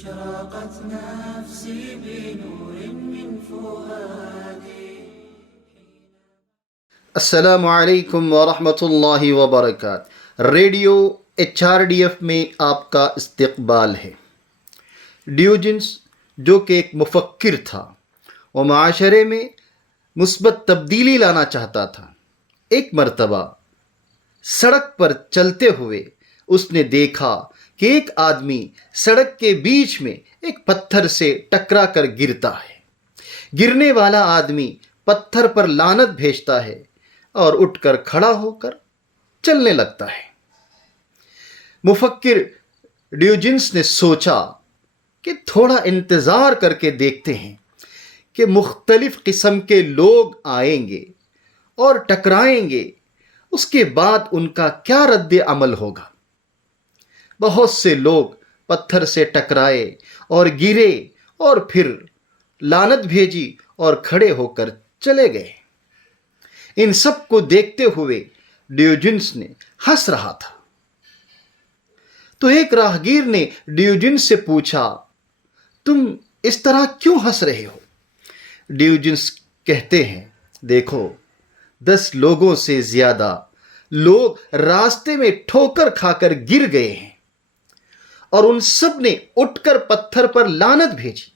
أشرقت نفسي بنور من فؤادي. السلام علیکم ورحمۃ اللہ وبرکاتہ. ریڈیو HRDF میں آپ کا استقبال ہے. ڈیوجنس جو کہ ایک مفکر تھا، وہ معاشرے میں مثبت تبدیلی لانا چاہتا تھا. ایک مرتبہ سڑک پر چلتے ہوئے اس نے دیکھا کہ ایک آدمی سڑک کے بیچ میں ایک پتھر سے ٹکرا کر گرتا ہے. گرنے والا آدمی پتھر پر لعنت بھیجتا ہے اور اٹھ کر کھڑا ہو کر چلنے لگتا ہے. مفکر ڈیوجنس نے سوچا کہ تھوڑا انتظار کر کے دیکھتے ہیں کہ مختلف قسم کے لوگ آئیں گے اور ٹکرائیں گے، اس کے بعد ان کا کیا رد عمل ہوگا. بہت سے لوگ پتھر سے ٹکرائے اور گرے اور پھر لعنت بھیجی اور کھڑے ہو کر چلے گئے. ان سب کو دیکھتے ہوئے ڈیوجنس نے ہنس رہا تھا. تو ایک راہگیر نے ڈیوجنس سے پوچھا، تم اس طرح کیوں ہنس رہے ہو؟ ڈیوجنس کہتے ہیں، دیکھو 10 لوگوں سے زیادہ لوگ راستے میں ٹھوکر کھا کر گر گئے ہیں اور ان سب نے اٹھ کر پتھر پر لعنت بھیجی،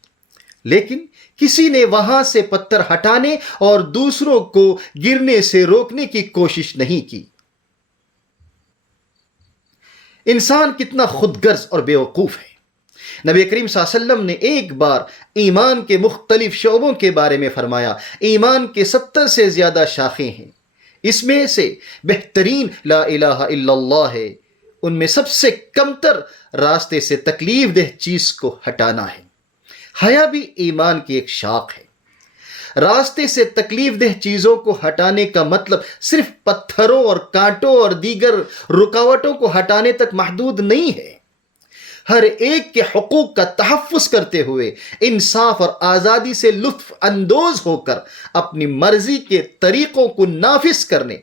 لیکن کسی نے وہاں سے پتھر ہٹانے اور دوسروں کو گرنے سے روکنے کی کوشش نہیں کی. انسان کتنا خود غرض اور بیوقوف ہے. نبی کریم صلی اللہ علیہ وسلم نے ایک بار ایمان کے مختلف شعبوں کے بارے میں فرمایا. ایمان کے 70 سے زیادہ شاخیں ہیں، اس میں سے بہترین لا الہ الا اللہ ہے. ان میں سب سے کمتر راستے سے تکلیف دہ چیز کو ہٹانا ہے. حیا بھی ایمان کی ایک شاخ ہے. راستے سے تکلیف دہ چیزوں کو ہٹانے کا مطلب صرف پتھروں اور کانٹوں اور دیگر رکاوٹوں کو ہٹانے تک محدود نہیں ہے. ہر ایک کے حقوق کا تحفظ کرتے ہوئے انصاف اور آزادی سے لطف اندوز ہو کر اپنی مرضی کے طریقوں کو نافذ کرنے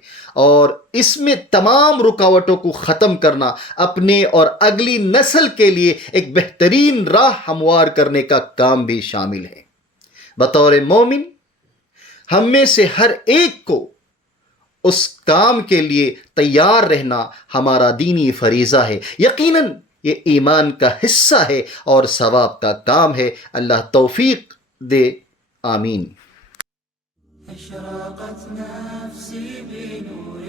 اور اس میں تمام رکاوٹوں کو ختم کرنا اپنے اور اگلی نسل کے لیے ایک بہترین راہ ہموار کرنے کا کام بھی شامل ہے. بطور مومن ہم میں سے ہر ایک کو اس کام کے لیے تیار رہنا ہمارا دینی فریضہ ہے. یقیناً یہ ایمان کا حصہ ہے اور ثواب کا کام ہے. اللہ توفیق دے، آمین. أشرقت نفسي بنور